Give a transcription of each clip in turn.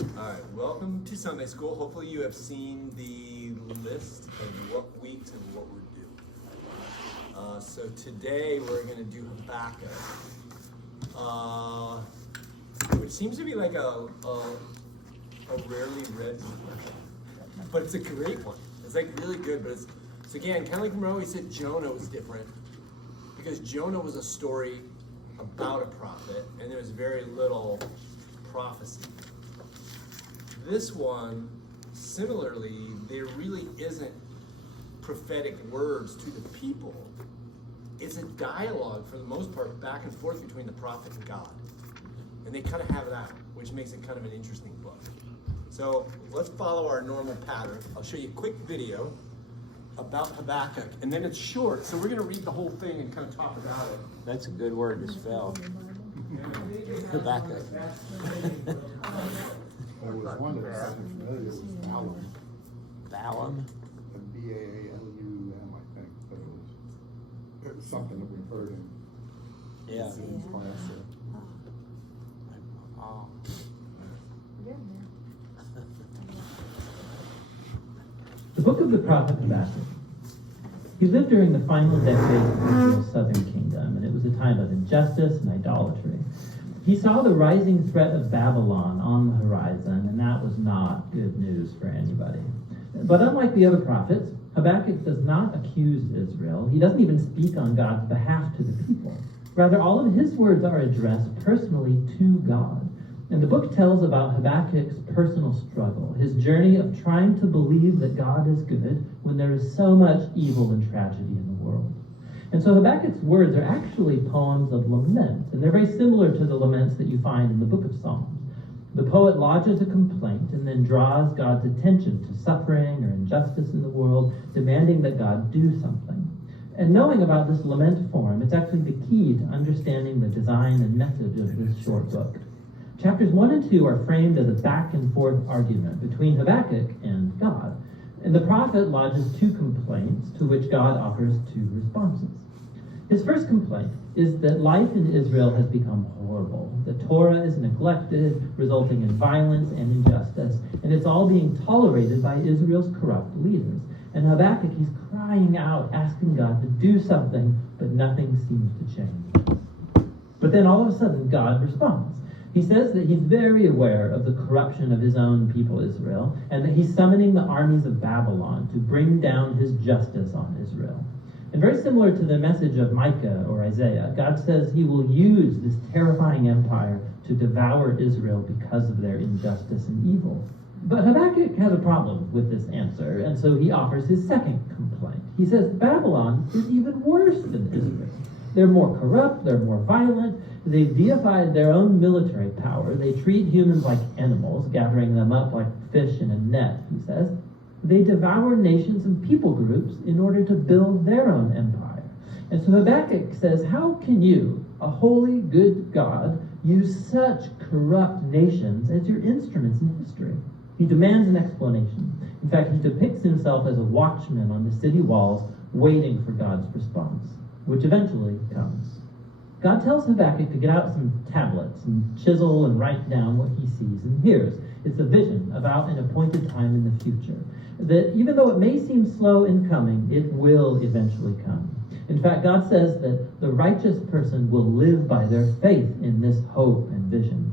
All right, welcome to Sunday School. Hopefully you have seen the list of what weeks and what we're doing. So today we're going to do Habakkuk, which seems to be like a rarely read book, but it's a great one. It's like really good, but it's again, kind of like remember we said Jonah was different, because Jonah was a story about a prophet, and there was very little prophecy. This one, similarly, there really isn't prophetic words to the people. It's a dialogue, for the most part, back and forth between the prophet and God. And they kind of have that, which makes it kind of an interesting book. So let's follow our normal pattern. I'll show you a quick video about Habakkuk, and then it's short, so we're going to read the whole thing and kind of talk about it. That's a good word to spell. Habakkuk. There was one that sounded familiar, it was Balaam. Balaam? B-A-L-U-M, I think, but it was something that we've heard in Yeah. class. Oh. The book of the prophet Habakkuk. He lived during the final decades of Israel's southern kingdom, and it was a time of injustice and idolatry. He saw the rising threat of Babylon on the horizon, and that was not good news for anybody. But unlike the other prophets, Habakkuk does not accuse Israel. He doesn't even speak on God's behalf to the people. Rather, all of his words are addressed personally to God. And the book tells about Habakkuk's personal struggle, his journey of trying to believe that God is good when there is so much evil and tragedy in the world. And so Habakkuk's words are actually poems of lament, and they're very similar to the laments that you find in the book of Psalms. The poet lodges a complaint and then draws God's attention to suffering or injustice in the world, demanding that God do something. And knowing about this lament form, it's actually the key to understanding the design and message of this short book. Chapters 1 and 2 are framed as a back and forth argument between Habakkuk and God. And the prophet lodges two complaints to which God offers two responses. His first complaint is that life in Israel has become horrible. The Torah is neglected, resulting in violence and injustice, and it's all being tolerated by Israel's corrupt leaders. And Habakkuk, he's crying out, asking God to do something, but nothing seems to change. But then all of a sudden, God responds. He says that he's very aware of the corruption of his own people, Israel, and that he's summoning the armies of Babylon to bring down his justice on Israel. And very similar to the message of Micah or Isaiah, God says he will use this terrifying empire to devour Israel because of their injustice and evil. But Habakkuk has a problem with this answer, and so he offers his second complaint. He says Babylon is even worse than Israel. They're more corrupt, they're more violent, they've deified their own military power, they treat humans like animals, gathering them up like fish in a net, he says. They devour nations and people groups in order to build their own empire. And so Habakkuk says, how can you, a holy, good God, use such corrupt nations as your instruments in history? He demands an explanation. In fact, he depicts himself as a watchman on the city walls, waiting for God's response, which eventually comes. God tells Habakkuk to get out some tablets and chisel and write down what he sees and hears. It's a vision about an appointed time in the future, that even though it may seem slow in coming, it will eventually come. In fact, God says that the righteous person will live by their faith in this hope and vision.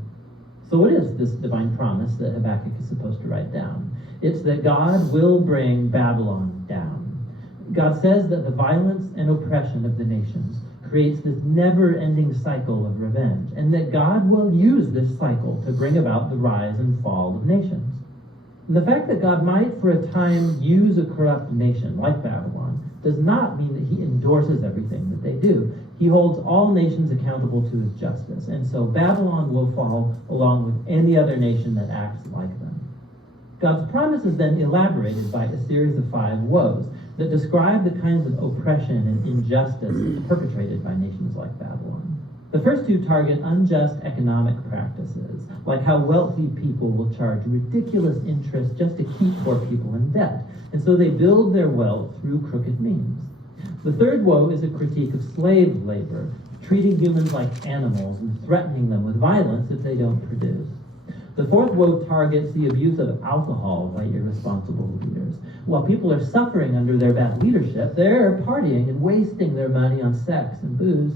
So what is this divine promise that Habakkuk is supposed to write down? It's that God will bring Babylon down. God says that the violence and oppression of the nations creates this never-ending cycle of revenge, and that God will use this cycle to bring about the rise and fall of nations. And the fact that God might, for a time, use a corrupt nation like Babylon does not mean that he endorses everything that they do. He holds all nations accountable to his justice, and so Babylon will fall along with any other nation that acts like them. God's promise is then elaborated by a series of 5 woes that describe the kinds of oppression and injustice perpetrated by nations like Babylon. The first 2 target unjust economic practices, like how wealthy people will charge ridiculous interest just to keep poor people in debt, and so they build their wealth through crooked means. The third woe is a critique of slave labor, treating humans like animals and threatening them with violence if they don't produce. The fourth woe targets the abuse of alcohol by irresponsible leaders. While people are suffering under their bad leadership, they're partying and wasting their money on sex and booze.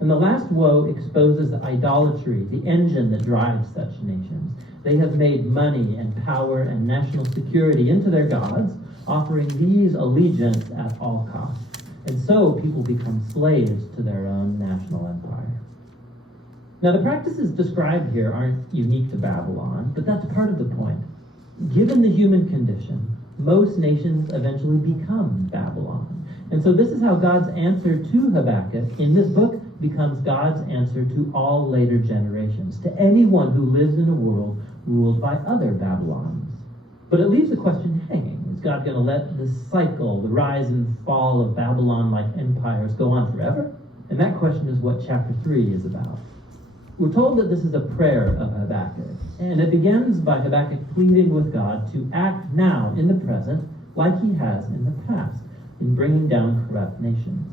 And the last woe exposes the idolatry, the engine that drives such nations. They have made money and power and national security into their gods, offering these allegiance at all costs. And so people become slaves to their own national empire. Now, the practices described here aren't unique to Babylon, but that's part of the point. Given the human condition, most nations eventually become Babylon. And so this is how God's answer to Habakkuk in this book becomes God's answer to all later generations, to anyone who lives in a world ruled by other Babylons. But it leaves the question hanging. Is God going to let this cycle, the rise and fall of Babylon-like empires, go on forever? And that question is what chapter 3 is about. We're told that this is a prayer of Habakkuk, and it begins by Habakkuk pleading with God to act now in the present like he has in the past in bringing down corrupt nations.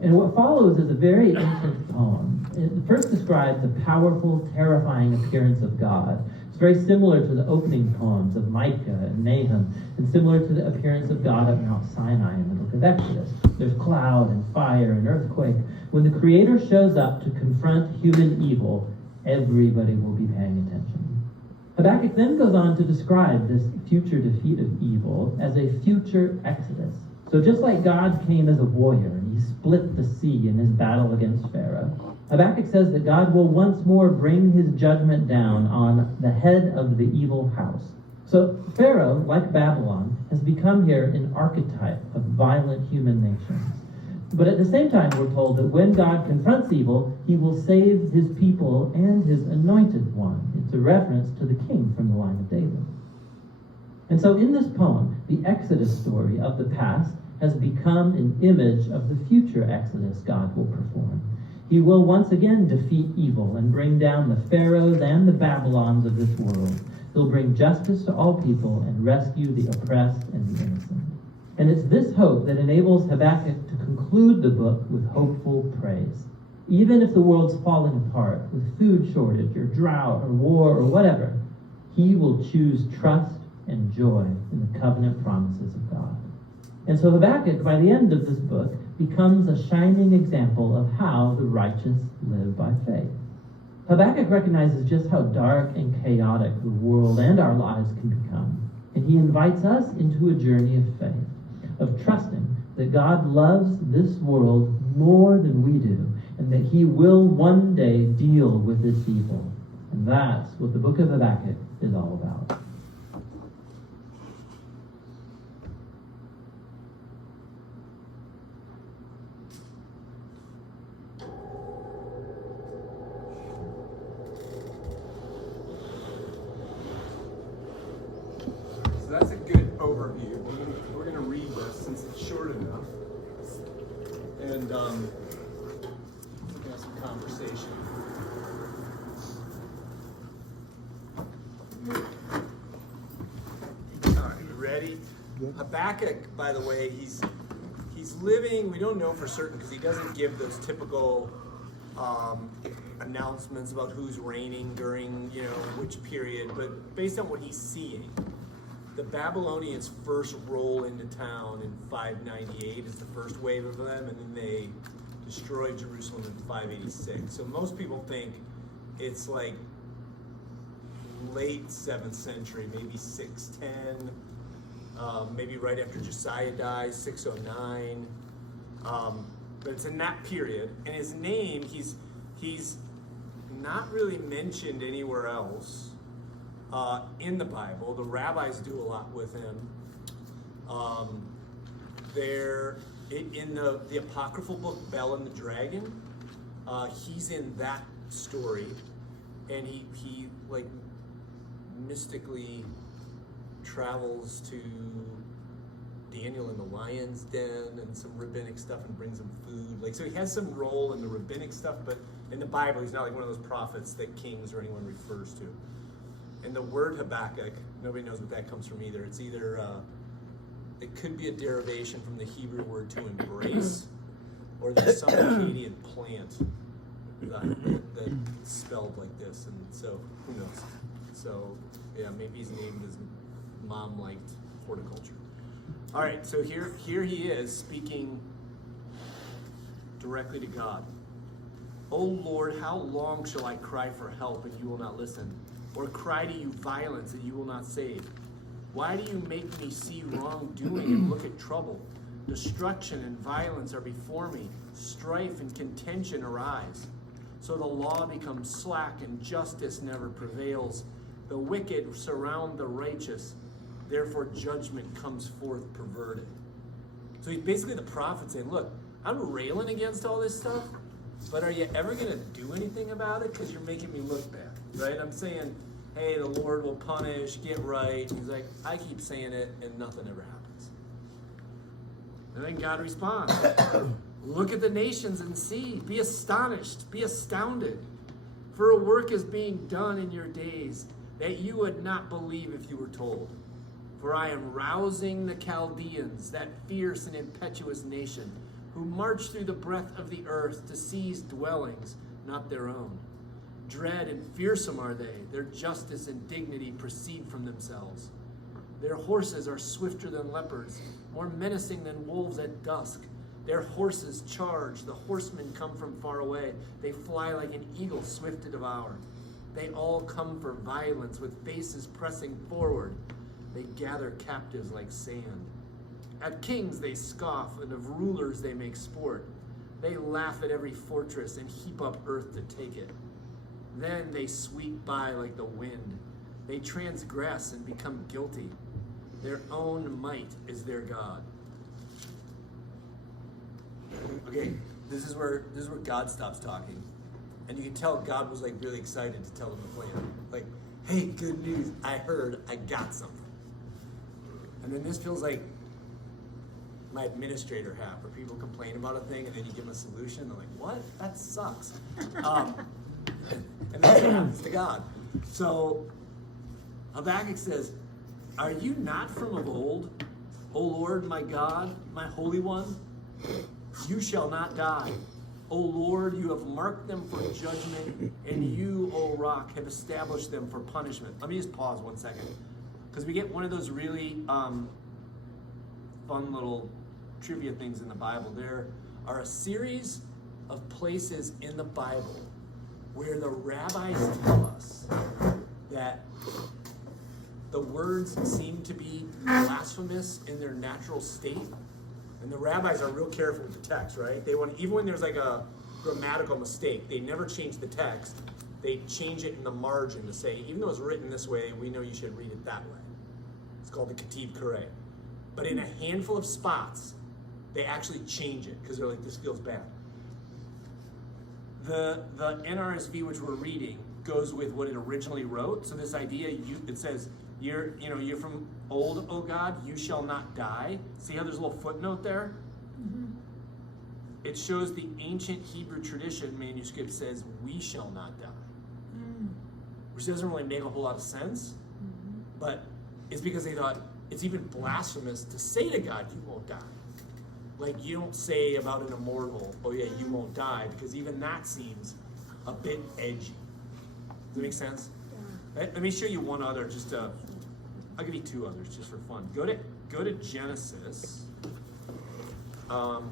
And what follows is a very ancient poem. It first describes the powerful, terrifying appearance of God. It's very similar to the opening poems of Micah and Nahum, and similar to the appearance of God at Mount Sinai in the book of Exodus. There's cloud and fire and earthquake. When the Creator shows up to confront human evil, everybody will be paying attention. Habakkuk then goes on to describe this future defeat of evil as a future exodus. So just like God came as a warrior and he split the sea in his battle against Pharaoh, Habakkuk says that God will once more bring his judgment down on the head of the evil house. So Pharaoh, like Babylon, has become here an archetype of violent human nations. But at the same time, we're told that when God confronts evil, he will save his people and his anointed one. It's a reference to the king from the line of David. And so in this poem, the Exodus story of the past has become an image of the future Exodus God will perform. He will once again defeat evil and bring down the pharaohs and the Babylons of this world. He'll bring justice to all people and rescue the oppressed and the innocent. And it's this hope that enables Habakkuk to conclude the book with hopeful praise. Even if the world's falling apart with food shortage or drought or war or whatever, he will choose trust and joy in the covenant promises of God. And so Habakkuk, by the end of this book, becomes a shining example of how the righteous live by faith. Habakkuk recognizes just how dark and chaotic the world and our lives can become. And he invites us into a journey of faith, of trusting that God loves this world more than we do, and that he will one day deal with this evil. And that's what the book of Habakkuk is all about. So that's a good overview. We're going to read this since it's short enough. And we can have some conversation. All right, you ready? Habakkuk, by the way, he's living, we don't know for certain because he doesn't give those typical announcements about who's reigning during, which period, but based on what he's seeing, the Babylonians first roll into town in 598 is the first wave of them, and then they destroy Jerusalem in 586. So most people think it's like late 7th century, maybe 610, maybe right after Josiah dies, 609. But it's in that period, and his name, he's not really mentioned anywhere else in the Bible. The rabbis do a lot with him. In the apocryphal book Bel and the Dragon, he's in that story, and he like mystically travels to Daniel in the lion's den and some rabbinic stuff and brings him food. Like, so he has some role in the rabbinic stuff, but in the Bible, he's not like one of those prophets that kings or anyone refers to. And the word Habakkuk, nobody knows what that comes from either. It's either, it could be a derivation from the Hebrew word to embrace, or there's some Akkadian plant that's spelled like this, and so who knows. So, yeah, maybe he's named his mom liked horticulture. All right, so here he is speaking directly to God. O Lord, how long shall I cry for help and you will not listen? Or cry to you violence and you will not save? Why do you make me see wrongdoing and look at trouble? Destruction and violence are before me. Strife and contention arise. So the law becomes slack and justice never prevails. The wicked surround the righteous. Therefore judgment comes forth perverted. So he's basically the prophet saying, look, I'm railing against all this stuff, but are you ever going to do anything about it? Because you're making me look bad, right? I'm saying, hey, the Lord will punish, get right. He's like, I keep saying it and nothing ever happens. And then God responds, look at the nations and see, be astonished, be astounded. For a work is being done in your days that you would not believe if you were told. For I am rousing the Chaldeans, that fierce and impetuous nation, who march through the breadth of the earth to seize dwellings not their own. Dread and fearsome are they, their justice and dignity proceed from themselves. Their horses are swifter than leopards, more menacing than wolves at dusk. Their horses charge, the horsemen come from far away. They fly like an eagle swift to devour. They all come for violence, with faces pressing forward. They gather captives like sand. At kings they scoff, and of rulers they make sport. They laugh at every fortress and heap up earth to take it. Then they sweep by like the wind. They transgress and become guilty. Their own might is their God. Okay, this is where God stops talking. And you can tell God was like really excited to tell them the plan. Like, hey, good news, I heard, I got something. And then this feels like my administrator hat, where people complain about a thing and then you give them a solution. They're like, what? That sucks. And that's what happens to God. So Habakkuk says, are you not from of old, O Lord, my God, my Holy One? You shall not die. O Lord, you have marked them for judgment, and you, O Rock, have established them for punishment. Let me just pause 1 second, because we get one of those really fun little trivia things in the Bible. There are a series of places in the Bible where the rabbis tell us that the words seem to be blasphemous in their natural state. And the rabbis are real careful with the text, right? They want, even when there's like a grammatical mistake, they never change the text. They change it in the margin to say, even though it's written this way, we know you should read it that way. It's called the Ketiv Kare. But in a handful of spots, they actually change it because they're like, this feels bad. The NRSV, which we're reading, goes with what it originally wrote. So this idea, it says, you're from old, O God, you shall not die. See how there's a little footnote there? Mm-hmm. It shows the ancient Hebrew tradition manuscript says, we shall not die. Which doesn't really make a whole lot of sense, but it's because they thought it's even blasphemous to say to God, you won't die. Like, you don't say about an immortal, oh yeah, you won't die, because even that seems a bit edgy. Does that make sense? Yeah. Let me show you one other, I'll give you two others just for fun. Go to Genesis. Go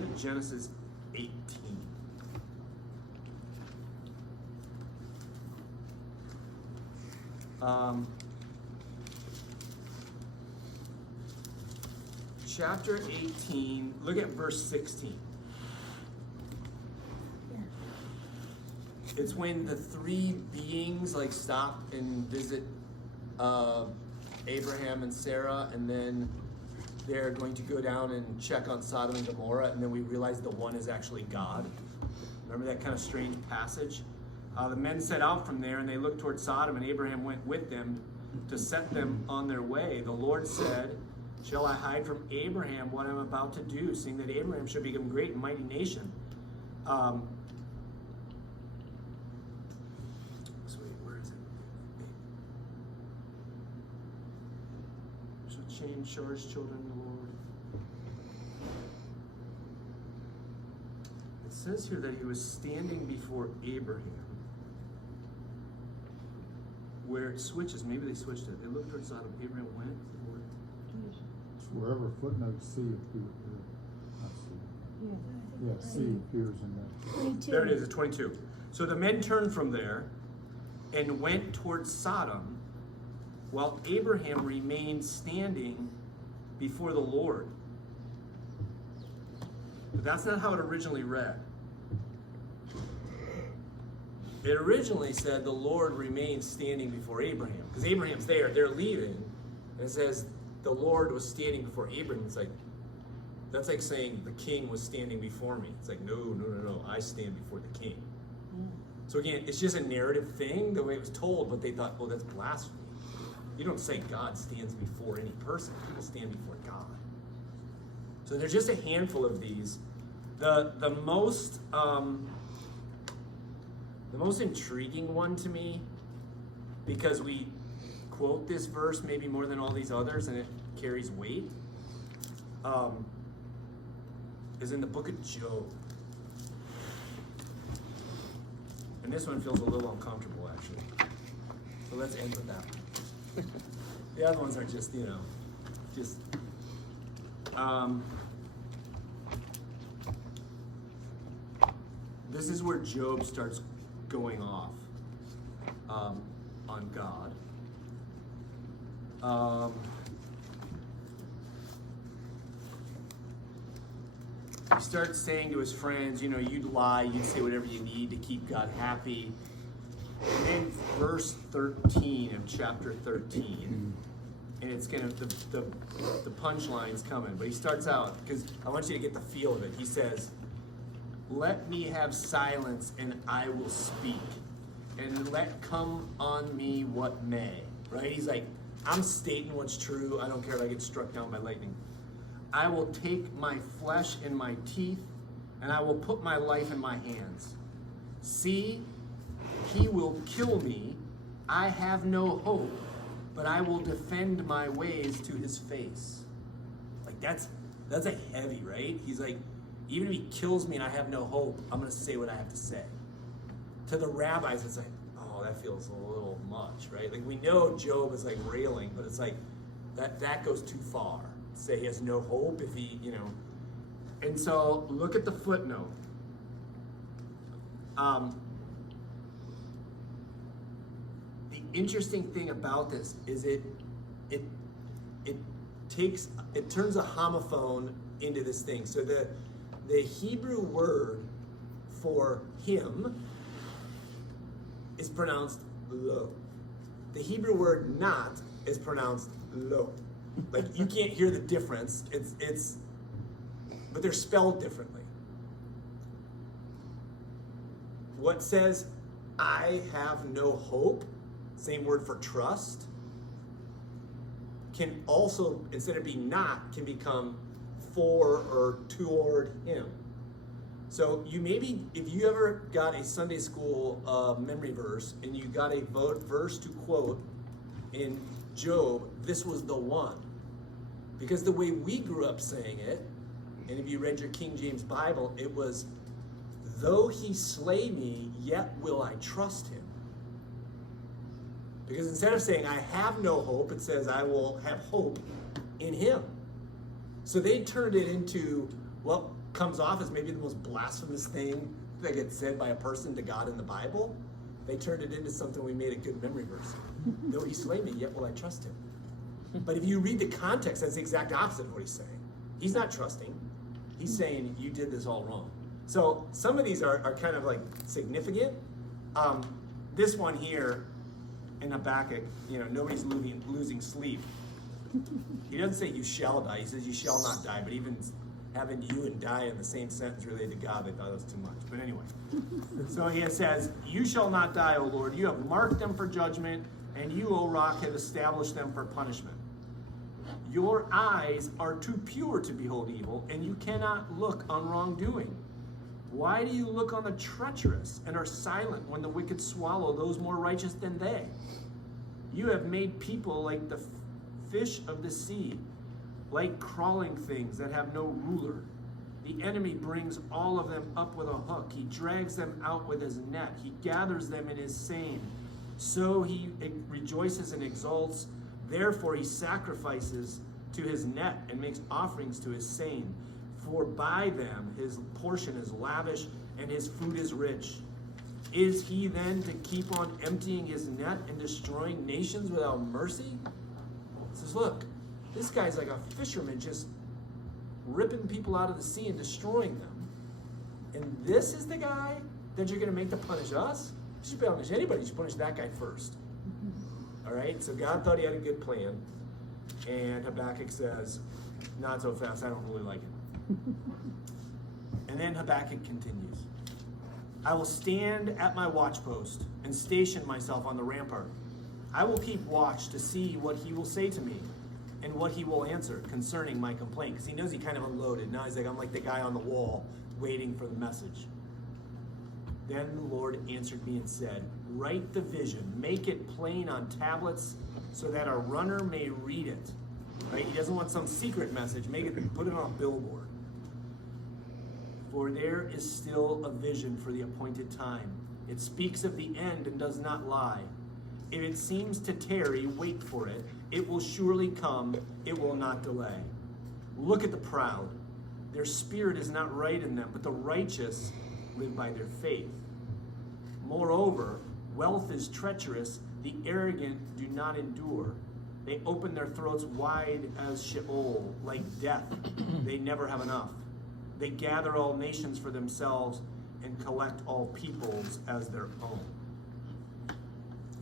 to Genesis 18. Chapter 18, look at verse 16. It's when the three beings like stop and visit Abraham and Sarah, and then they're going to go down and check on Sodom and Gomorrah, and then we realize the one is actually God. Remember that kind of strange passage? The men set out from there, and they looked toward Sodom, and Abraham went with them to set them on their way. The Lord said, shall I hide from Abraham what I'm about to do, seeing that Abraham shall become a great and mighty nation? Change, charge children, the Lord. says here that he was standing before Abraham. Where it switches, maybe they switched it. They looked towards Sodom. Abraham went. It's wherever footnote C appears. Yeah, C appears in that. 22. There it is, it's 22. So the men turned from there and went towards Sodom, while Abraham remained standing before the Lord. But that's not how it originally read. It originally said the Lord remained standing before Abraham. Because Abraham's there, they're leaving. And it says the Lord was standing before Abraham. It's like, that's like saying the king was standing before me. It's like, no, I stand before the king. So again, it's just a narrative thing, the way it was told, but they thought, well, that's blasphemy. You don't say God stands before any person. People stand before God. So there's just a handful of these. The most intriguing one to me, because we quote this verse maybe more than all these others and it carries weight, is in the book of Job. And this one feels a little uncomfortable, actually. So let's end with that one. The other ones are just, this is where Job starts going off on God. He starts saying to his friends, you'd lie, you'd say whatever you need to keep God happy. And then verse 13 of chapter 13, and it's the punchline's coming, but he starts out, because I want you to get the feel of it. He says, let me have silence and I will speak, and let come on me what may, right? He's like, I'm stating what's true. I don't care if I get struck down by lightning. I will take my flesh in my teeth, and I will put my life in my hands. See, he will kill me. I have no hope, but I will defend my ways to his face. Like that's a heavy, right? He's like, even if he kills me and I have no hope, I'm going to say what I have to say. To the rabbis, it's like, oh, that feels a little much, right? Like we know Job is like railing, but it's like that goes too far. Say he has no hope if he, And so look at the footnote. The interesting thing about this is it turns a homophone into this thing. So the Hebrew word for him is pronounced lo. The Hebrew word not is pronounced lo. Like you can't hear the difference. But they're spelled differently. What says I have no hope, same word for trust, can also, instead of being not, can become for or toward him. So you maybe, if you ever got a Sunday school memory verse and you got a verse to quote in Job, this was the one. Because the way we grew up saying it, and if you read your King James Bible, it was, though he slay me, yet will I trust him. Because instead of saying I have no hope, it says I will have hope in him. So they turned it into what comes off as maybe the most blasphemous thing that gets said by a person to God in the Bible. They turned it into something we made a good memory verse. Though he slay me, yet will I trust him. But if you read the context, that's the exact opposite of what he's saying. He's not trusting. He's saying you did this all wrong. So some of these are kind of like significant. This one here in Habakkuk, nobody's losing sleep. He doesn't say you shall die. He says you shall not die. But even having you and die in the same sentence related to God, they thought it was too much. But anyway. So he says, you shall not die, O Lord. You have marked them for judgment, and you, O rock, have established them for punishment. Your eyes are too pure to behold evil, and you cannot look on wrongdoing. Why do you look on the treacherous and are silent when the wicked swallow those more righteous than they? You have made people like the fish of the sea, like crawling things that have no ruler. The enemy brings all of them up with a hook. He drags them out with his net. He gathers them in his seine. So he rejoices and exults. Therefore he sacrifices to his net and makes offerings to his seine. For by them his portion is lavish and his food is rich. Is he then to keep on emptying his net and destroying nations without mercy? He says, look, this guy's like a fisherman just ripping people out of the sea and destroying them. And this is the guy that you're going to make to punish us? You should punish anybody. You should punish that guy first. All right? So God thought he had a good plan. And Habakkuk says, not so fast. I don't really like it. And then Habakkuk continues. I will stand at my watchpost and station myself on the rampart. I will keep watch to see what he will say to me and what he will answer concerning my complaint. Because he knows he kind of unloaded. Now he's like, I'm like the guy on the wall waiting for the message. Then the Lord answered me and said, write the vision, make it plain on tablets so that a runner may read it. Right? He doesn't want some secret message. Put it on a billboard. For there is still a vision for the appointed time. It speaks of the end and does not lie. If it seems to tarry, wait for it. It will surely come. It will not delay. Look at the proud. Their spirit is not right in them, but the righteous live by their faith. Moreover, wealth is treacherous. The arrogant do not endure. They open their throats wide as Sheol, like death. They never have enough. They gather all nations for themselves and collect all peoples as their own.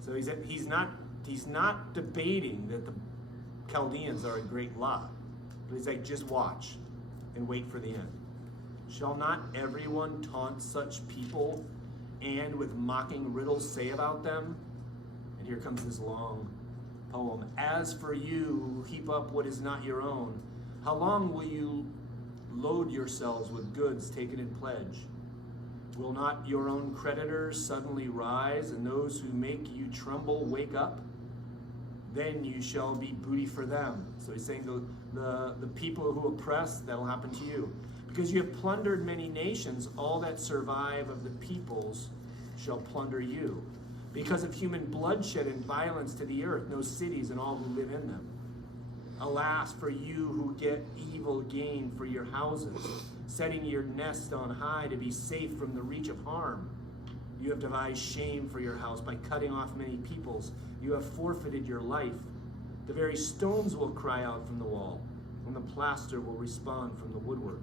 So he's not debating that the Chaldeans are a great lot. But he's like, just watch and wait for the end. Shall not everyone taunt such people and with mocking riddles say about them? And here comes this long poem. As for you who heap up what is not your own, how long will you load yourselves with goods taken in pledge? Will not your own creditors suddenly rise, and those who make you tremble wake up? Then you shall be booty for them. So he's saying the people who oppress, that'll happen to you. Because you have plundered many nations, all that survive of the peoples shall plunder you. Because of human bloodshed and violence to the earth, no cities and all who live in them. Alas for you who get evil gain for your houses, setting your nest on high to be safe from the reach of harm. You have devised shame for your house by cutting off many peoples. You have forfeited your life. The very stones will cry out from the wall, and the plaster will respond from the woodwork.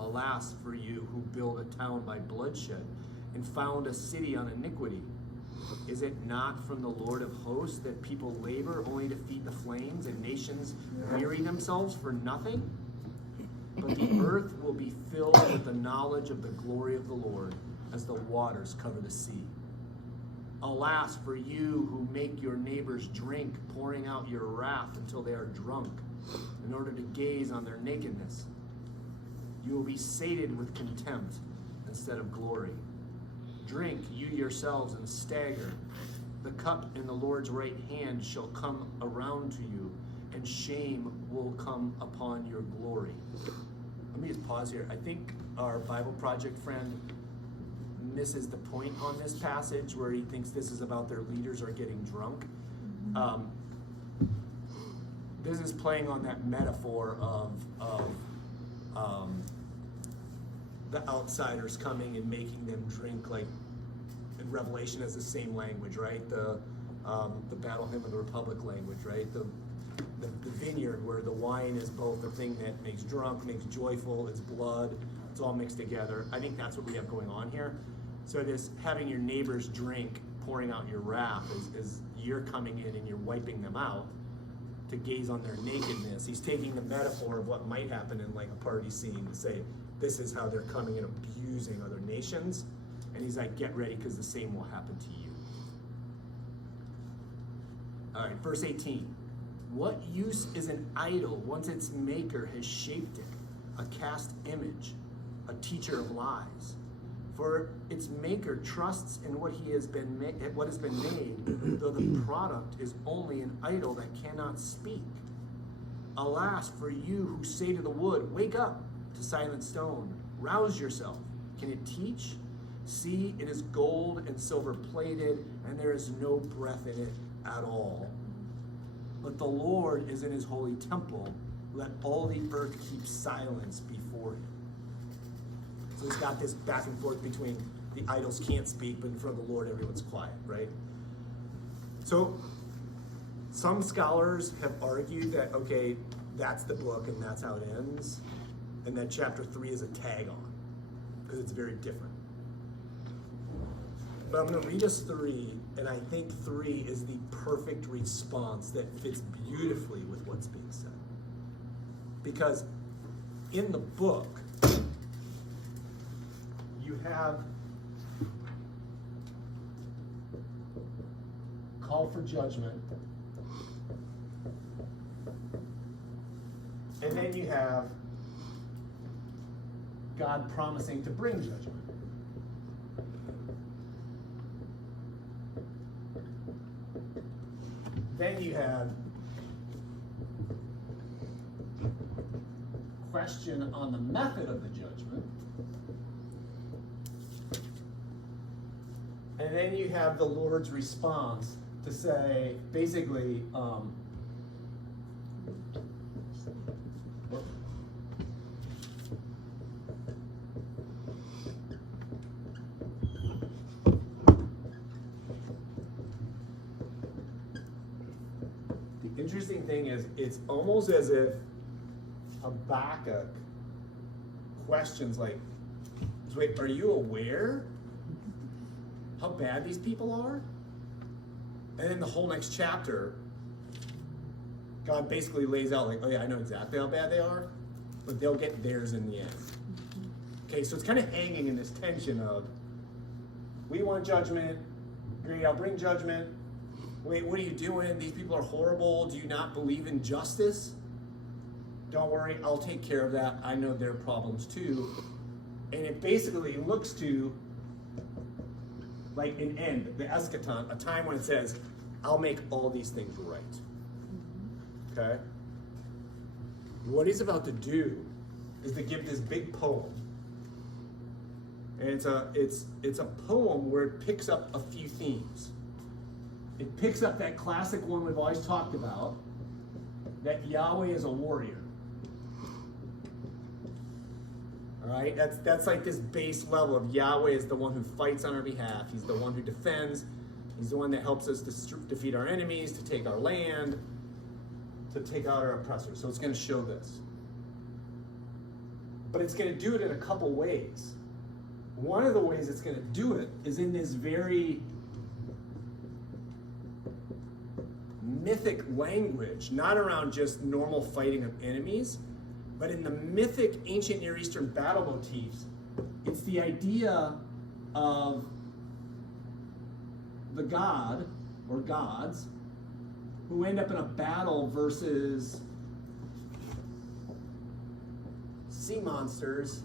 Alas for you who build a town by bloodshed and found a city on iniquity. Is it not from the Lord of hosts that people labor only to feed the flames and nations weary themselves for nothing? But the earth will be filled with the knowledge of the glory of the Lord as the waters cover the sea. Alas for you who make your neighbors drink, pouring out your wrath until they are drunk, in order to gaze on their nakedness. You will be sated with contempt instead of glory. Drink, you yourselves, and stagger. The cup in the Lord's right hand shall come around to you, and shame will come upon your glory. Let me just pause here. I think our Bible Project friend misses the point on this passage where he thinks this is about their leaders are getting drunk. This is playing on that metaphor of the outsiders coming and making them drink, like in Revelation has the same language, right? The Battle Hymn of the Republic language, right? The vineyard where the wine is both the thing that makes drunk, makes joyful, it's blood, it's all mixed together. I think that's what we have going on here. So this having your neighbors drink, pouring out your wrath, is you're coming in and you're wiping them out to gaze on their nakedness. He's taking the metaphor of what might happen in like a party scene to say, this is how they're coming and abusing other nations. And he's like, get ready because the same will happen to you. All right, verse 18. What use is an idol once its maker has shaped it? A cast image, a teacher of lies. For its maker trusts in what has been made, though the product is only an idol that cannot speak. Alas for you who say to the wood, wake up, to silent stone. Rouse yourself. Can it teach? See, it is gold and silver plated, and there is no breath in it at all. But the Lord is in his holy temple. Let all the earth keep silence before him. So it's got this back and forth between the idols can't speak, but in front of the Lord, everyone's quiet, right? So some scholars have argued that, okay, that's the book and that's how it ends, and that chapter 3 is a tag on, because it's very different. But I'm going to read us 3, and I think 3 is the perfect response that fits beautifully with what's being said. Because in the book, you have call for judgment, and then you have God promising to bring judgment. Then you have question on the method of the judgment. And then you have the Lord's response to say, basically, the interesting thing is, it's almost as if Habakkuk questions like, wait, are you aware how bad these people are? And then the whole next chapter, God basically lays out like, oh yeah, I know exactly how bad they are, but they'll get theirs in the end. Okay, so it's kind of hanging in this tension of, we want judgment, great, I'll bring judgment. Wait, what are you doing? These people are horrible. Do you not believe in justice? Don't worry, I'll take care of that. I know their problems too. And it basically looks to like an end, the eschaton, a time when it says, I'll make all these things right. Okay? What he's about to do is to give this big poem. And it's a poem where it picks up a few themes. It picks up that classic one we've always talked about, that Yahweh is a warrior. All right, that's like this base level of Yahweh is the one who fights on our behalf. He's the one who defends. He's the one that helps us to defeat our enemies, to take our land, to take out our oppressors. So it's going to show this. But it's going to do it in a couple ways. One of the ways it's going to do it is in this very mythic language, not around just normal fighting of enemies, but in the mythic ancient Near Eastern battle motifs. It's the idea of the god or gods who end up in a battle versus sea monsters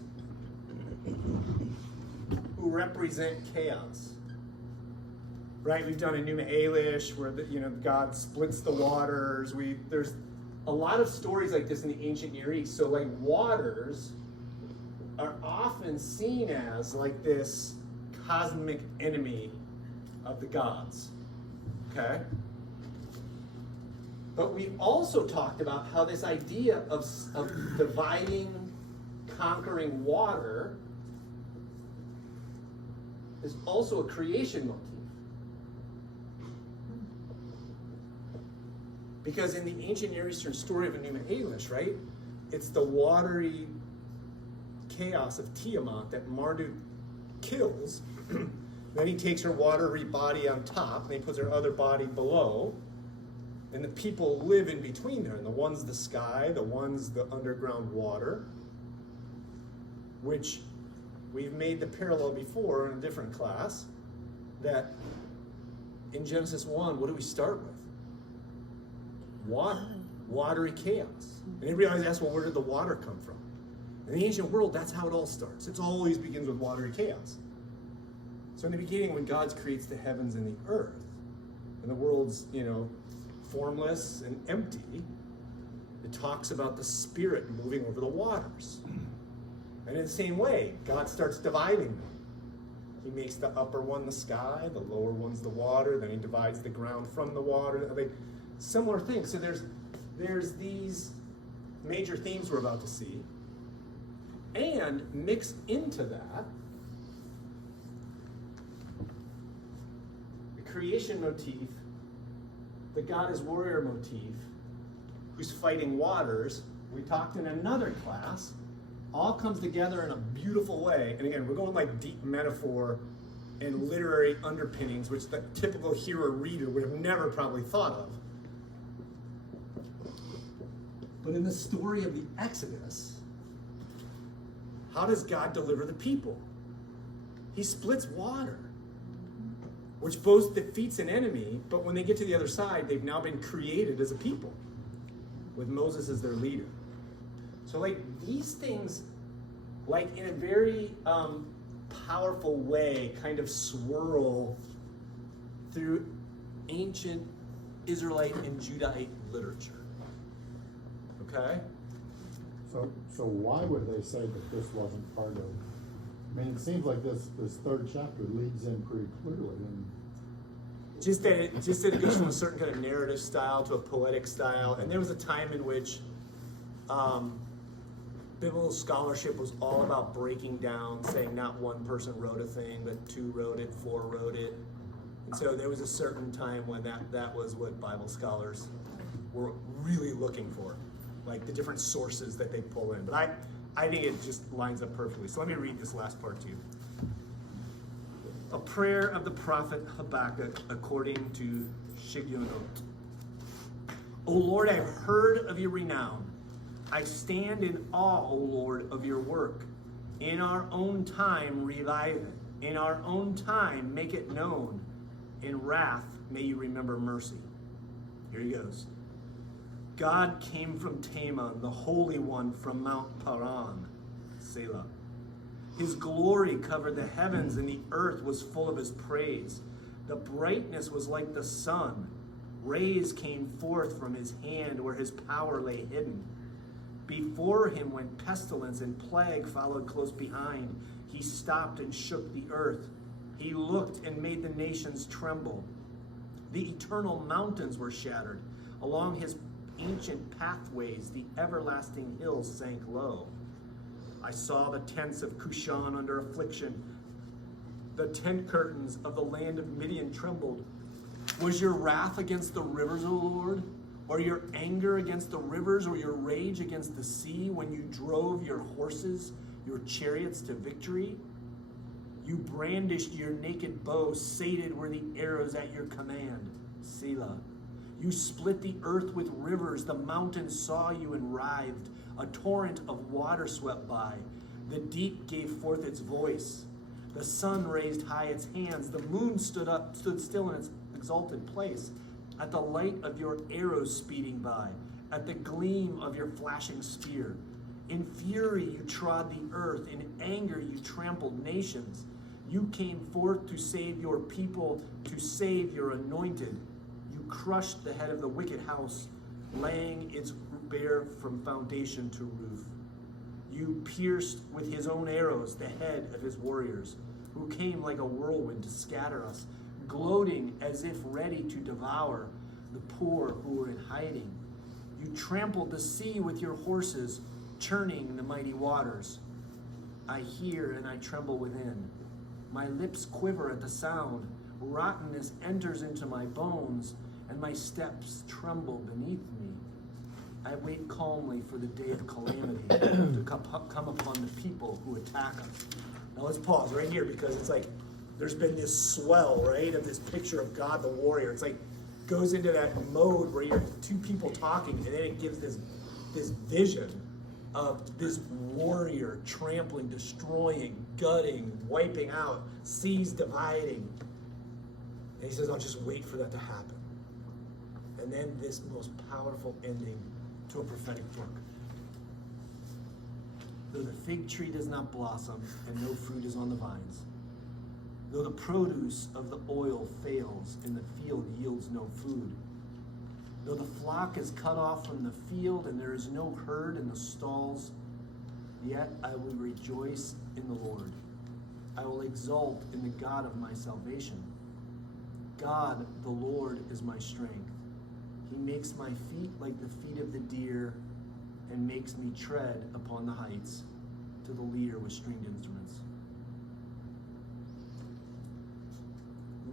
who represent chaos. Right, we've done a Numa Elish where God splits the waters. There's a lot of stories like this in the ancient Near East. So like waters are often seen as like this cosmic enemy of the gods. Okay? But we've also talked about how this idea of dividing, conquering water is also a creation motif. Because in the ancient Near Eastern story of Enuma Elish, right, it's the watery chaos of Tiamat that Marduk kills. Then he takes her watery body on top, and he puts her other body below. And the people live in between there. And the one's the sky, the one's the underground water, which we've made the parallel before in a different class, that in Genesis 1, what do we start with? Water, watery chaos. And everybody always asks, well, where did the water come from? In the ancient world, that's how it all starts. It always begins with watery chaos. So in the beginning, when God creates the heavens and the earth, and the world's, formless and empty, it talks about the Spirit moving over the waters. And in the same way, God starts dividing them. He makes the upper one the sky, the lower one's the water, then he divides the ground from the water. Like, similar things. So there's these major themes we're about to see. And mixed into that, the creation motif, the God is warrior motif, who's fighting waters, we talked in another class, all comes together in a beautiful way. And again, we're going like deep metaphor and literary underpinnings, which the typical hearer reader would have never probably thought of. But in the story of the Exodus, how does God deliver the people? He splits water, which both defeats an enemy, but when they get to the other side, they've now been created as a people, with Moses as their leader. So like these things, like in a very powerful way, kind of swirl through ancient Israelite and Judahite literature. Okay? So why would they say that this wasn't part of? I mean, it seems like this third chapter leads in pretty clearly. And Just that it goes from a certain kind of narrative style to a poetic style. And there was a time in which biblical scholarship was all about breaking down, saying not one person wrote a thing, but 2 wrote it, 4 wrote it. And so there was a certain time when that was what Bible scholars were really looking for, like the different sources that they pull in. But I think it just lines up perfectly. So let me read this last part to you. A prayer of the prophet Habakkuk according to Shigionot. O Lord, I have heard of your renown. I stand in awe, O Lord, of your work. In our own time revive it. In our own time make it known. In wrath may you remember mercy. Here he goes. God came from Teman, the Holy One from Mount Paran. Selah. His glory covered the heavens, and the earth was full of his praise. The brightness was like the sun. Rays came forth from his hand where his power lay hidden. Before him went pestilence, and plague followed close behind. He stopped and shook the earth. He looked and made the nations tremble. The eternal mountains were shattered. Along his ancient pathways, the everlasting hills sank low. I saw the tents of Cushan under affliction. The tent curtains of the land of Midian trembled. Was your wrath against the rivers, O Lord? Or your anger against the rivers, or your rage against the sea when you drove your horses, your chariots to victory? You brandished your naked bow, sated were the arrows at your command. Selah. You split the earth with rivers, the mountains saw you and writhed. A torrent of water swept by. The deep gave forth its voice. The sun raised high its hands. The moon stood still in its exalted place. At the light of your arrows speeding by, at the gleam of your flashing spear. In fury you trod the earth, in anger you trampled nations. You came forth to save your people, to save your anointed. You crushed the head of the wicked house, laying its bare from foundation to roof. You pierced with his own arrows the head of his warriors, who came like a whirlwind to scatter us, gloating as if ready to devour the poor who were in hiding. You trampled the sea with your horses, churning the mighty waters. I hear and I tremble within. My lips quiver at the sound. Rottenness enters into my bones, and my steps tremble beneath me. I wait calmly for the day of calamity to come upon the people who attack us. Now let's pause right here, because it's like there's been this swell, right, of this picture of God the warrior. It's like goes into that mode where you're 2 people talking, and then it gives this vision of this warrior trampling, destroying, gutting, wiping out, seas dividing. And he says, I'll just wait for that to happen. And then this most powerful ending to a prophetic book. Though the fig tree does not blossom and no fruit is on the vines, though the produce of the oil fails and the field yields no food, though the flock is cut off from the field and there is no herd in the stalls, Yet I will rejoice in the Lord. I will exult in the God of my salvation. God, the Lord, is my strength. He makes my feet like the feet of the deer and makes me tread upon the heights to the leader with stringed instruments.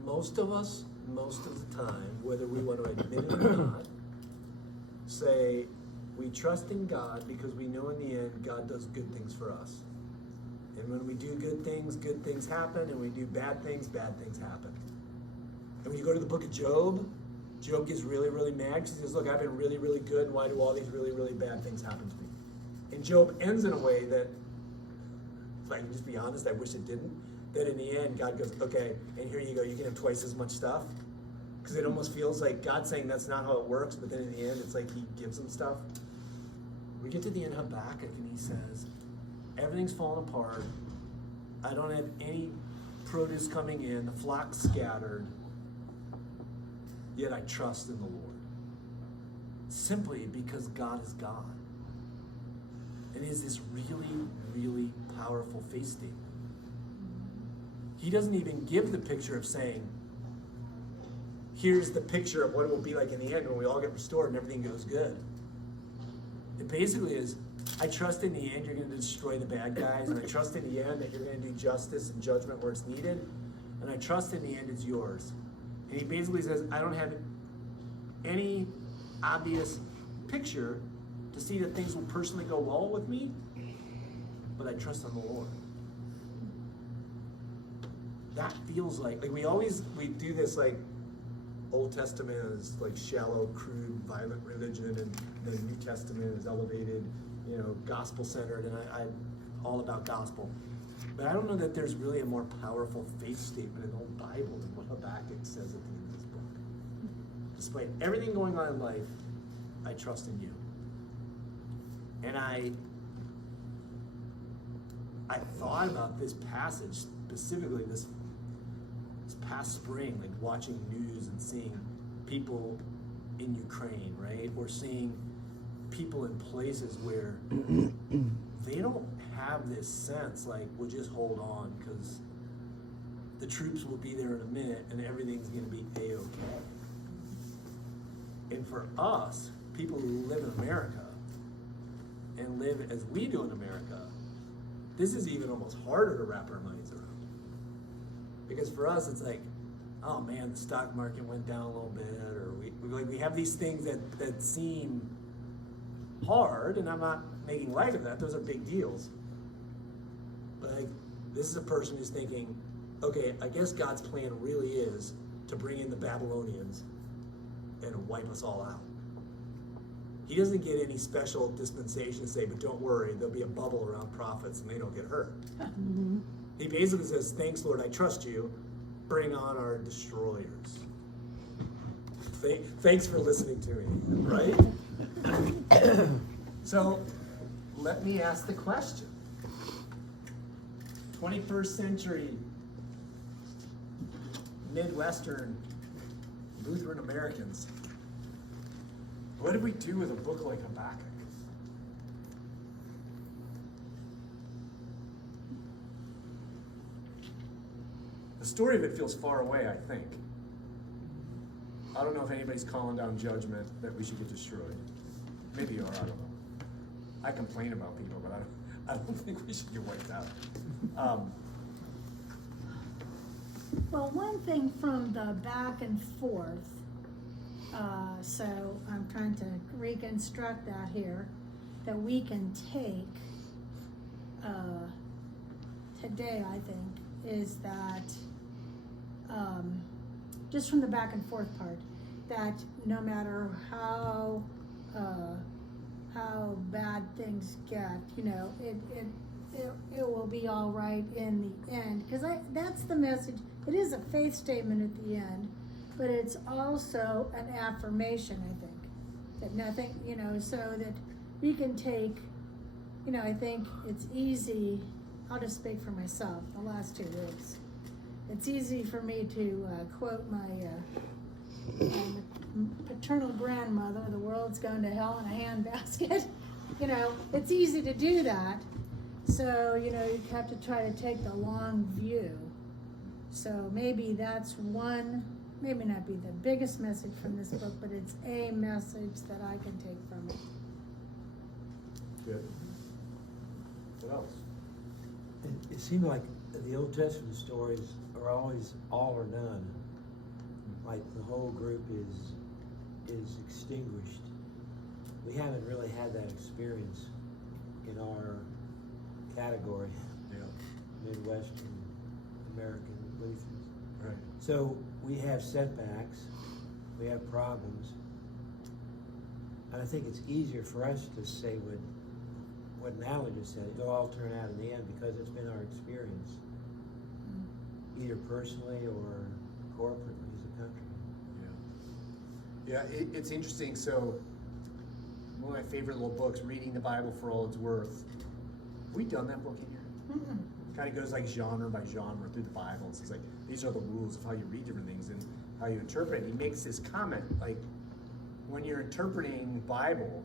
Most of us, most of the time, whether we want to admit it or not, say we trust in God because we know in the end God does good things for us. And when we do good things happen, and we do bad things happen. And when you go to the book of Job, Job gets really, really mad because he says, look, I've been really, really good, and why do all these really, really bad things happen to me? And Job ends in a way that, if I can just be honest, I wish it didn't, that in the end, God goes, okay, and here you go, you can have twice as much stuff. Because it almost feels like God's saying that's not how it works, but then in the end, it's like he gives them stuff. We get to the end of Habakkuk, and he says, everything's falling apart. I don't have any produce coming in. The flock's scattered. Yet I trust in the Lord. Simply because God is God. And it is this really, really powerful faith statement. He doesn't even give the picture of saying, here's the picture of what it will be like in the end when we all get restored and everything goes good. It basically is, I trust in the end you're going to destroy the bad guys, and I trust in the end that you're going to do justice and judgment where it's needed, and I trust in the end it's yours. And he basically says, I don't have any obvious picture to see that things will personally go well with me, but I trust in the Lord. That feels like we do this like Old Testament is like shallow, crude, violent religion, and the New Testament is elevated, gospel-centered, and I all about gospel. But I don't know that there's really a more powerful faith statement in the whole Bible than what Habakkuk says at the end of this book. Despite everything going on in life, I trust in you. And I thought about this passage specifically this past spring, like watching news and seeing people in Ukraine, right? Or seeing people in places where they don't have this sense like, we'll just hold on because the troops will be there in a minute and everything's going to be A-okay. And for us, people who live in America and live as we do in America, this is even almost harder to wrap our minds around. Because for us, it's like, oh man, the stock market went down a little bit, or we have these things that seem hard, and I'm not making light of that. Those are big deals. But this is a person who's thinking, okay, I guess God's plan really is to bring in the Babylonians and wipe us all out. He doesn't get any special dispensation to say, but don't worry, there'll be a bubble around prophets and they don't get hurt. Mm-hmm. He basically says, thanks, Lord, I trust you. Bring on our destroyers. Thanks for listening to me, right? So, let me ask the question. 21st century Midwestern Lutheran Americans, what do we do with a book like Habakkuk? The story of it feels far away, I think. I don't know if anybody's calling down judgment that we should get destroyed. Maybe you are, I don't know. I complain about people, but I don't think we should get wiped out. Well, one thing from the back and forth, so I'm trying to reconstruct that here, that we can take today, I think, is that just from the back and forth part, that no matter how bad things get, it will be all right in the end. Because that's the message. It is a faith statement at the end, but it's also an affirmation, I think, that nothing, so that we can take, I think it's easy. I'll just speak for myself. The last 2 weeks, it's easy for me to quote my paternal grandmother, "The world's going to hell in a handbasket." It's easy to do that, So, you have to try to take the long view. So maybe that's one, maybe not be the biggest message from this book, but it's a message that I can take from it. Good. What else? It seemed like the Old Testament stories are always all or none. Like the whole group is extinguished. We haven't really had that experience in our category, Midwestern American Lutherans. Right. So we have setbacks, we have problems, and I think it's easier for us to say what Natalie just said. It'll all turn out in the end because it's been our experience, either personally or corporately as a country. Yeah, it's interesting. So, one of my favorite little books, Reading the Bible for All It's Worth. Have we done that book in here? Kind of goes like genre by genre through the Bible. It's like, these are the rules of how you read different things and how you interpret it. He makes this comment, like, when you're interpreting Bible,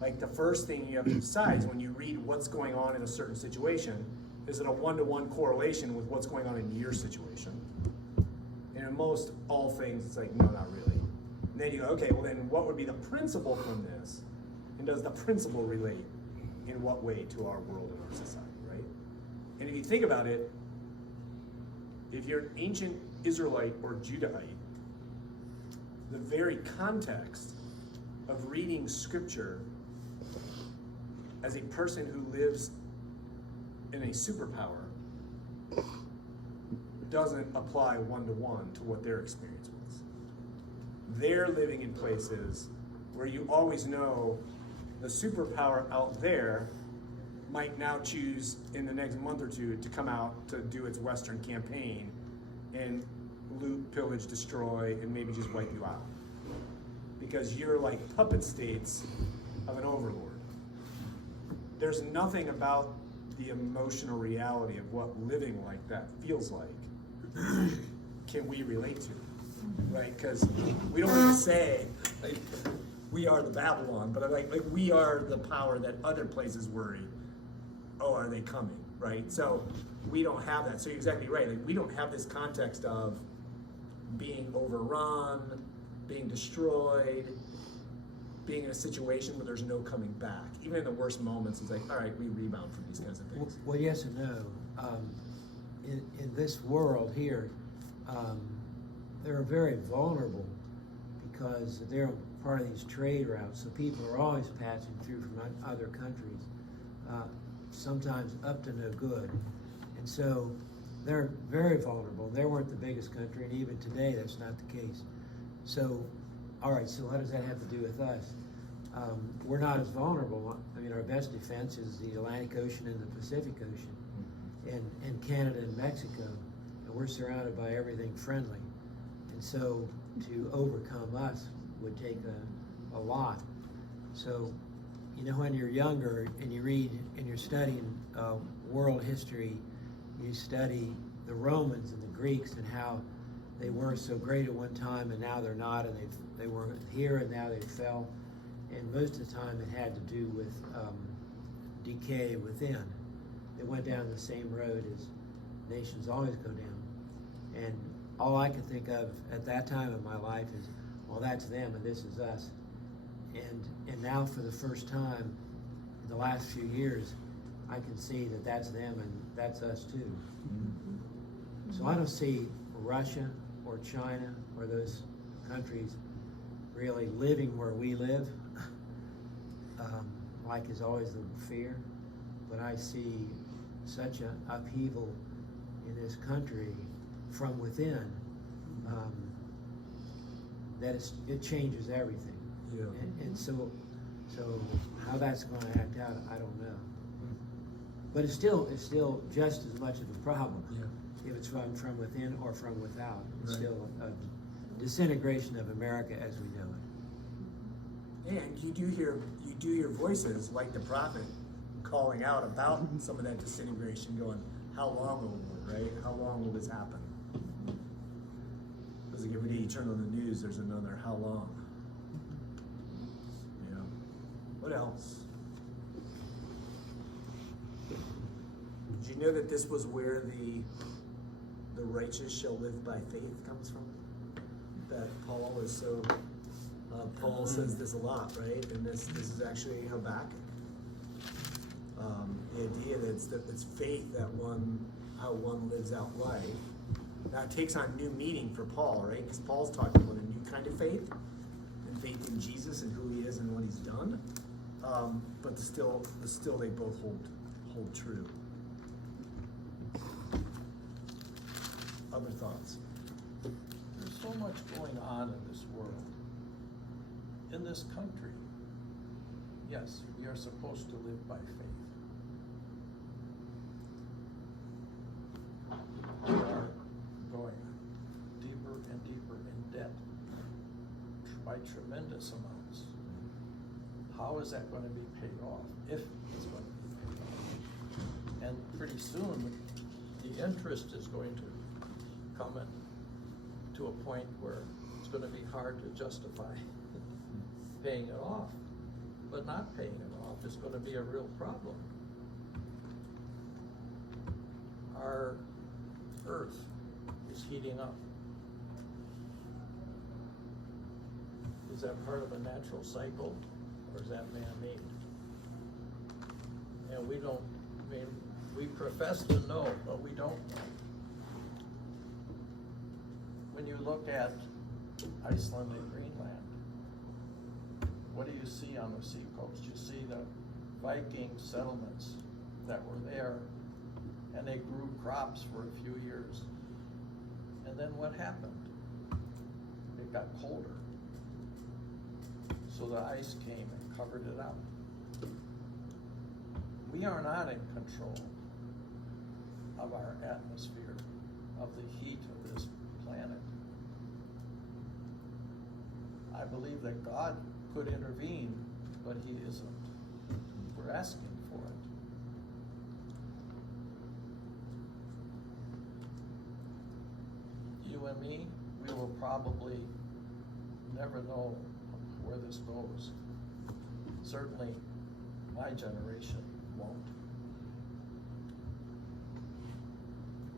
like the first thing you have to decide is when you read what's going on in a certain situation, is it a one-to-one correlation with what's going on in your situation? And in most all things, it's like, no, not really. And then you go, okay, well then what would be the principle from this? And does the principle relate in what way to our world and our society, right? And if you think about it, if you're an ancient Israelite or Judahite, the very context of reading scripture as a person who lives in a superpower doesn't apply one-to-one to what their experience was. They're living in places where you always know the superpower out there might now choose in the next month or two to come out to do its Western campaign and loot, pillage, destroy, and maybe just wipe you out. Because you're like puppet states of an overlord. There's nothing about the emotional reality of what living like that feels like can we relate to, right? Because we don't want to say, like, we are the Babylon, but like we are the power that other places worry, oh, are they coming, right? So we don't have that. So you're exactly right. Like, we don't have this context of being overrun, being destroyed, being in a situation where there's no coming back. Even in the worst moments, it's like, all right, we rebound from these kinds of things. Well, yes and no. In this world here, they're very vulnerable because they're part of these trade routes. So people are always passing through from other countries, sometimes up to no good. And so they're very vulnerable. They weren't the biggest country, and even today that's not the case. So, all right, so what does that have to do with us? We're not as vulnerable. I mean, our best defense is the Atlantic Ocean and the Pacific Ocean, and Canada and Mexico, and we're surrounded by everything friendly. And so to overcome us would take a lot. So, when you're younger and you read and you're studying world history, you study the Romans and the Greeks and how they were so great at one time and now they're not, and they were here and now they fell. And most of the time it had to do with decay within. They went down the same road as nations always go down. And all I could think of at that time in my life is, well, that's them and this is us. And now for the first time in the last few years, I can see that that's them and that's us too. So I don't see Russia or China or those countries really living where we live, like is always the fear. But I see such an upheaval in this country from within that it changes everything. Yeah. And so how that's going to act out, I don't know. But it's still just as much of a problem. Yeah. If it's from within or from without. It's Right. still a disintegration of America as we know it. And you do hear voices like the prophet calling out about some of that disintegration, going, how long will it, right? How long will this happen? Because like every day you turn on the news, there's another how long. What else? Did you know that this was where the righteous shall live by faith comes from? That Paul is so, Paul says this a lot, right? And this is actually Habakkuk. The idea that it's faith how one lives out life. Now it takes on new meaning for Paul, right? Because Paul's talking about a new kind of faith, and faith in Jesus and who he is and what he's done. But still they both hold true. Other thoughts? There's so much going on in this world. In this country, yes, we are supposed to live by faith. We are going deeper and deeper in debt by tremendous amounts. How is that going to be paid off, if it's going to be paid off? And pretty soon, the interest is going to come to a point where it's going to be hard to justify paying it off. But not paying it off is going to be a real problem. Our earth is heating up. Is that part of a natural cycle, or is that man-made? And we profess to know, but we don't know. When you look at Iceland and Greenland, what do you see on the seacoast? You see the Viking settlements that were there, and they grew crops for a few years. And then what happened? It got colder. So the ice came and covered it up. We are not in control of our atmosphere, of the heat of this planet. I believe that God could intervene, but he isn't. We're asking for it. You and me, we will probably never know where this goes. Certainly, my generation won't.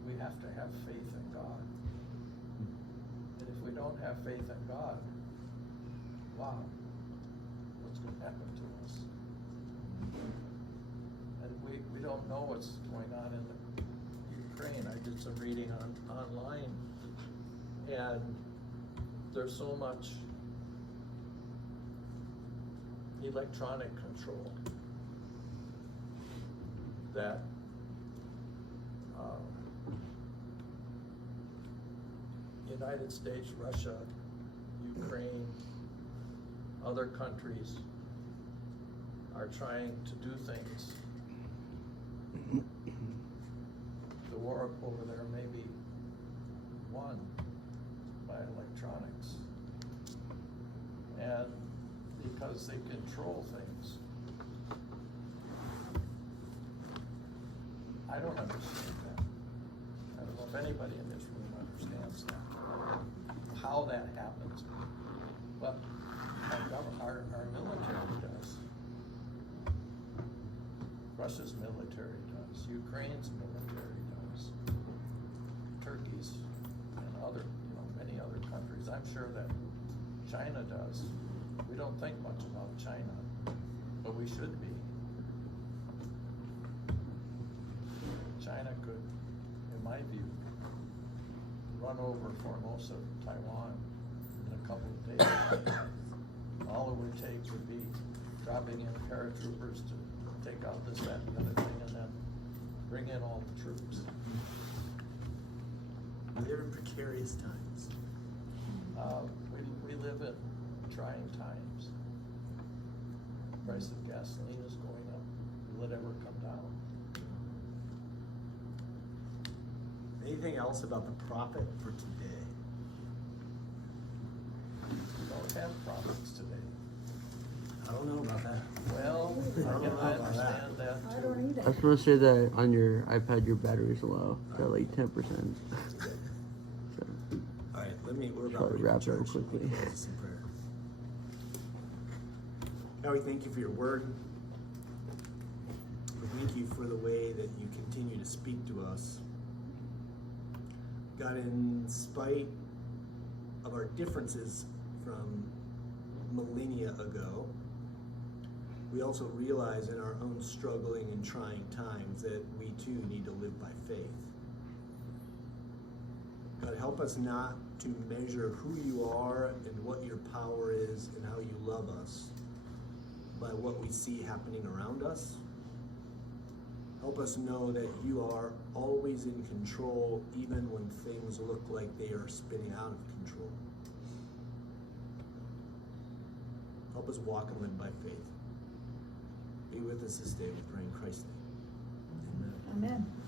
We have to have faith in God. And if we don't have faith in God, wow, what's going to happen to us? And we don't know what's going on in the Ukraine. I did some reading online, and there's so much electronic control that United States, Russia, Ukraine, other countries are trying to do things. The war over there may be won by electronics. And because they control things. I don't understand that. I don't know if anybody in this room understands that, how that happens. But our military does. Russia's military does. Ukraine's military does. Turkey's and other, many other countries. I'm sure that China does. We don't think much about China, but we should be. China could, in my view, run over Formosa, Taiwan in a couple of days. All it would take would be dropping in paratroopers to take out this, that, and the other thing, and then bring in all the troops. They're in precarious times. We live in trying times. The price of gasoline is going up. Will it ever come down? Anything else about the prophet for today? We don't have prophets today. I don't know about that. Well, I understand that I too. don't either. I was supposed to say that on your iPad your battery's low. It's at like 10%. So, All right, we're about Probably ready wrap for it up church. quickly. Let me close in prayer. God, we thank you for your word. We thank you for the way that you continue to speak to us. God, in spite of our differences from millennia ago, we also realize in our own struggling and trying times that we too need to live by faith. God, help us not to measure who you are and what your power is and how you love us by what we see happening around us. Help us know that you are always in control, even when things look like they are spinning out of control. Help us walk and live by faith. Be with us this day, we pray in Christ's name. Amen. Amen.